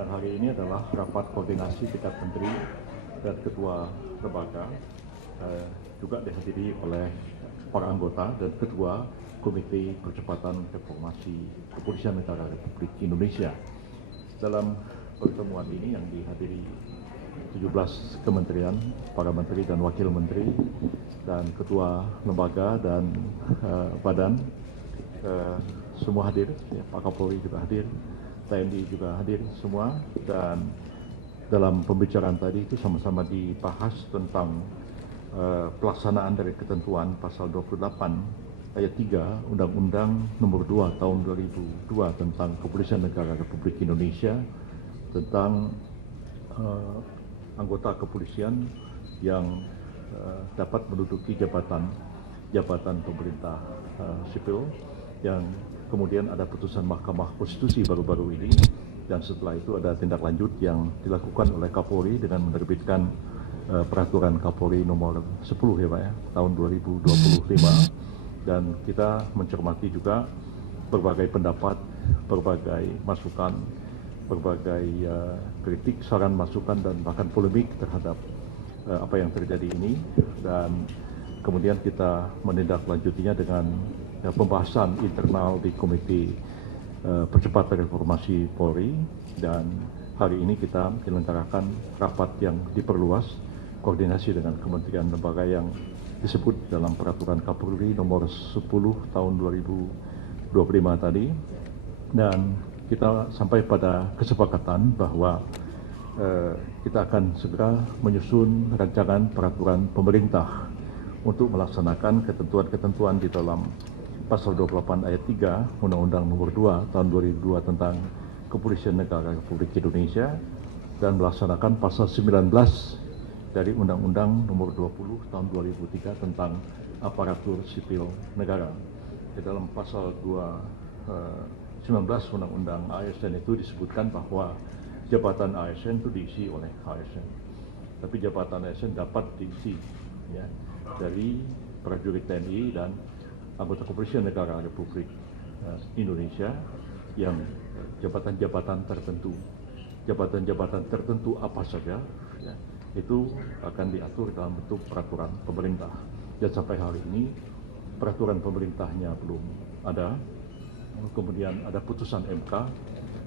Dan hari ini adalah rapat koordinasi tingkat menteri dan ketua lembaga, juga dihadiri oleh para anggota dan ketua Komite Percepatan Reformasi Kepolisian Negara Republik Indonesia. Dalam pertemuan ini yang dihadiri 17 kementerian, para menteri dan wakil menteri, dan ketua lembaga dan badan, semua hadir, ya, Pak Kapolri juga hadir, TNI juga hadir semua, dan dalam pembicaraan tadi itu sama-sama dibahas tentang pelaksanaan dari ketentuan pasal 28 ayat 3 Undang-Undang Nomor 2 Tahun 2002 tentang Kepolisian Negara Republik Indonesia tentang anggota kepolisian yang dapat menduduki jabatan pemerintah sipil, yang kemudian ada putusan Mahkamah Konstitusi baru-baru ini, dan setelah itu ada tindak lanjut yang dilakukan oleh Kapolri dengan menerbitkan peraturan Kapolri nomor 10 ya Pak ya, tahun 2025, dan kita mencermati juga berbagai pendapat, berbagai masukan, berbagai kritik, saran, masukan, dan bahkan polemik terhadap apa yang terjadi ini, dan kemudian kita menindaklanjutinya dengan pembahasan internal di Komite Percepatan Reformasi Polri, dan hari ini kita menyelenggarakan rapat yang diperluas koordinasi dengan kementerian lembaga yang disebut dalam peraturan Kapolri nomor 10 tahun 2025 tadi, dan kita sampai pada kesepakatan bahwa kita akan segera menyusun rancangan peraturan pemerintah untuk melaksanakan ketentuan-ketentuan di dalam pasal 28 ayat 3 Undang-Undang Nomor 2 Tahun 2002 tentang Kepolisian Negara Republik Indonesia, dan melaksanakan pasal 19 dari Undang-Undang Nomor 20 Tahun 2003 tentang Aparatur Sipil Negara. Di dalam pasal 19 Undang-Undang ASN itu disebutkan bahwa jabatan ASN itu diisi oleh ASN, tapi jabatan ASN dapat diisi ya, dari prajurit TNI dan anggota Kepolisian Negara Republik Indonesia yang jabatan-jabatan tertentu. Jabatan-jabatan tertentu apa saja ya, itu akan diatur dalam bentuk peraturan pemerintah. Dan sampai hari ini peraturan pemerintahnya belum ada. Kemudian ada putusan MK,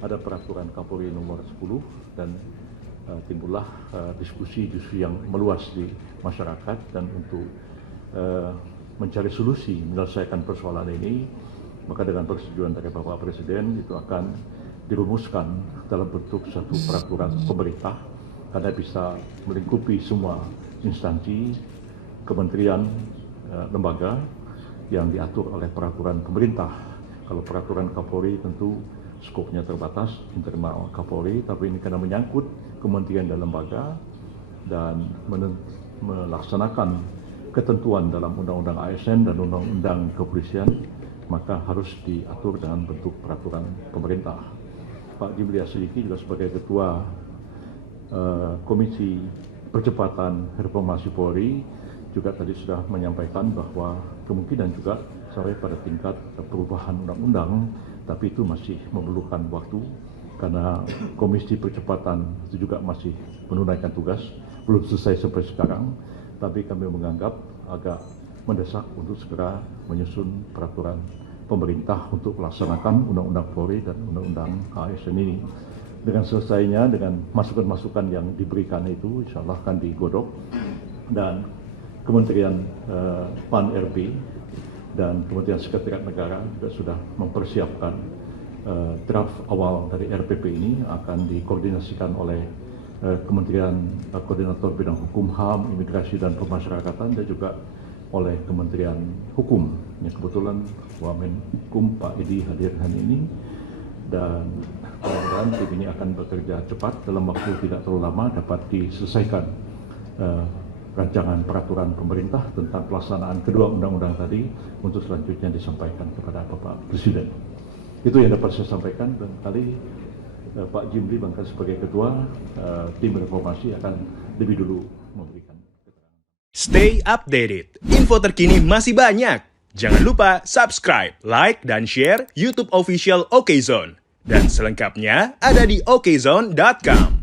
ada peraturan Kapolri nomor 10, dan timbullah diskusi yang meluas di masyarakat, dan untuk mencari solusi menyelesaikan persoalan ini, maka dengan persetujuan dari Bapak Presiden itu akan dirumuskan dalam bentuk satu peraturan pemerintah, karena bisa melingkupi semua instansi, kementerian, lembaga yang diatur oleh peraturan pemerintah. Kalau peraturan Kapolri tentu skopnya terbatas, internal Kapolri, tapi ini karena menyangkut kementerian dan lembaga dan melaksanakan ketentuan dalam Undang-Undang ASN dan Undang-Undang Kepolisian, maka harus diatur dengan bentuk peraturan pemerintah. Pak Jimli Asyidiki juga sebagai Ketua Komisi Percepatan Reformasi Polri juga tadi sudah menyampaikan bahwa kemungkinan juga sampai pada tingkat perubahan undang-undang, tapi itu masih memerlukan waktu karena Komisi Percepatan itu juga masih menunaikan tugas, belum selesai sampai sekarang. Tapi kami menganggap agak mendesak untuk segera menyusun peraturan pemerintah untuk melaksanakan Undang-Undang Polri dan Undang-Undang ASN ini. Dengan selesainya, dengan masukan-masukan yang diberikan itu, insya Allah akan digodok, dan Kementerian PAN-RB dan Kementerian Sekretariat Negara juga sudah mempersiapkan draft awal dari RPP ini, akan dikoordinasikan oleh Kementerian Koordinator Bidang Hukum, HAM, Imigrasi dan Pemasyarakatan, dan juga oleh Kementerian Hukum. Ya, kebetulan Wamen Hukum Pak Edi hadir hari ini, dan mudah-mudahan tim ini akan bekerja cepat, dalam waktu tidak terlalu lama dapat diselesaikan rancangan peraturan pemerintah tentang pelaksanaan kedua undang-undang tadi untuk selanjutnya disampaikan kepada Bapak Presiden. Itu yang dapat saya sampaikan, dan kali Pak Jimli Bangka sebagai Ketua Tim Reformasi akan lebih dulu memberikan keterangan. Stay updated, info terkini masih banyak. Jangan lupa subscribe, like, dan share YouTube official OKZone. Dan selengkapnya ada di okezone.com.